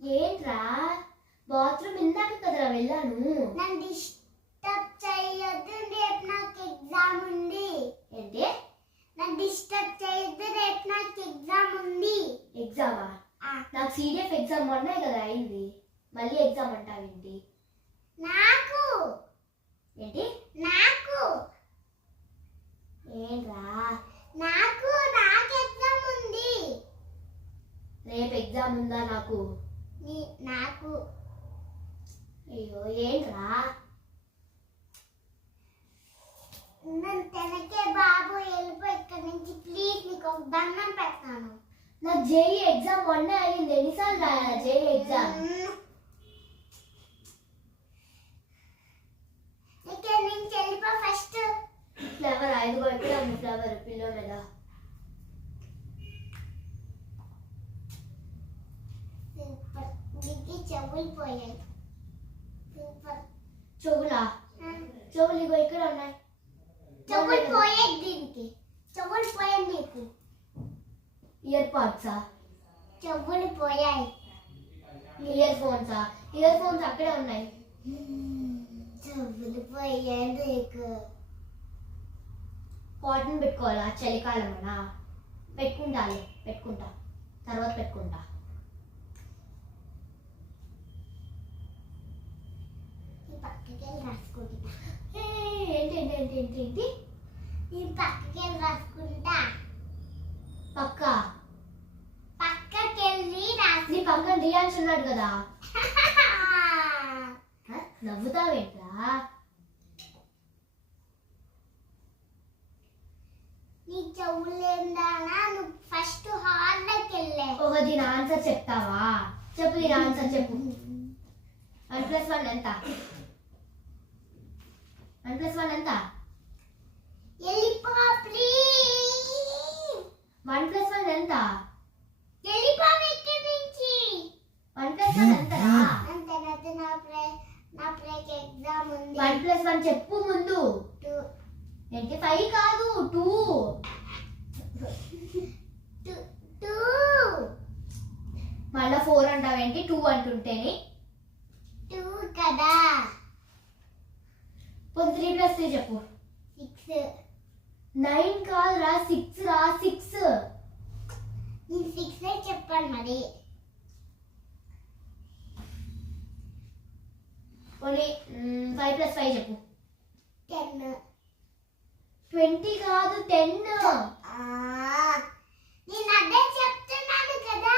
ఏంట్రా బాత్రూమ్ ఇందాక కదరా వెళ్ళాను. నన్ను డిస్టర్బ్ చేయొద్దు, రేపు నాకు ఎగ్జామ్ ఉంది. ఏంటి? నన్ను డిస్టర్బ్ చేయొద్దు, రేపు నాకు ఎగ్జామ్ ఉంది. ఎగ్జామా? నాకు సిడిఎఫ్ ఎగ్జామ్ మొన్నే కదా అయింది, మళ్ళీ ఎగ్జామ్ అంటావేంటి? నాకు ఏంటి? నాకు ఏంట్రా? నాకు ఎగ్జామ్ ఉంది. రేపు ఎగ్జామ్ ఉందా నాకు? నాకు అయ్యో ఏంట్రా? నన్ను తెనకే బాబు, వెళ్ళిపో ఇక్కడి నుంచి ప్లీజ్, నీకు ఒక దండం పెడతాను. నాకు జేఈ ఎగ్జామ్ మొన్నే అయింది, ఎన్నిసార్లు రాయాలా జేఈ ఎగ్జామ్? ఇక్కడి నుంచి వెళ్ళిపో ఫస్ట్. ఫ్లవర్ ఐదుగో ఇక్కడ ఉంది, ఫ్లవర్ పిల్లో మీద. సూపర్, దీనికి చెవులు పోయాయి. సూపర్. చెవులా? చెవులు ఇగో ఇక్కడ ఉన్నాయి. చెవులు పోయాయి, దీనికి చెవులు పోయాయి. నీకు ఇయర్ పాడ్సా? చెవులు పోయాయి. ఇయర్ ఫోన్సా? ఇయర్ ఫోన్స్ అక్కడే ఉన్నాయి. చెవులు పోయాయి నీకు. కాటన్ పెట్టుకోవాలా చలికాలం అనా? పెట్టుకుంటాలే, పెట్టుకుంటా, తర్వాత పెట్టుకుంటా. పక్కకి వెళ్ళి రాసుకుంటా. ఏంటి ఏంటి ఏంటి ఏంటి ఏంటి? నేను పక్కకి వెళ్ళి రాసుకుంటా. పక్కకి వెళ్ళి నీ పక్కన రియాన్స్ ఉన్నాడు కదా, నవ్వుతావేంట్రా? నీ చెవులు ఏందానా, నువ్వు ఫస్ట్ హాల్లోకి వెళ్ళే. ఓహో, దీని ఆన్సర్ చెప్తావా? చెప్పు, దీని ఆన్సర్ చెప్పు. 1+1 ఎంత? 1+1 ఎంత? వెళ్ళిపో ప్లీజ్. 1+1 ఎంత? వెళ్ళిపో ఇక్కడి నుంచి. 1+1 ఎంతరా? అంతేనది. నా బ్రేక్ ఎగ్జామ్ ఉంది. 1+1 చెప్పు ముందు. 2. ఏంటి? 5 కాదు, 2. 2 మళ్ళా 4 అంటావేంటి 2 అంటుంటేని? 2 కదా. 3+3 చెప్పు. 6. 9 కాదురా, 6 రా, 6. నేను 6 చెప్పాను మరి. ఓన్లీ 5+5 చెప్పు. 10. 20 కాదు, 10. నేను అదే చెప్తున్నాను కదా.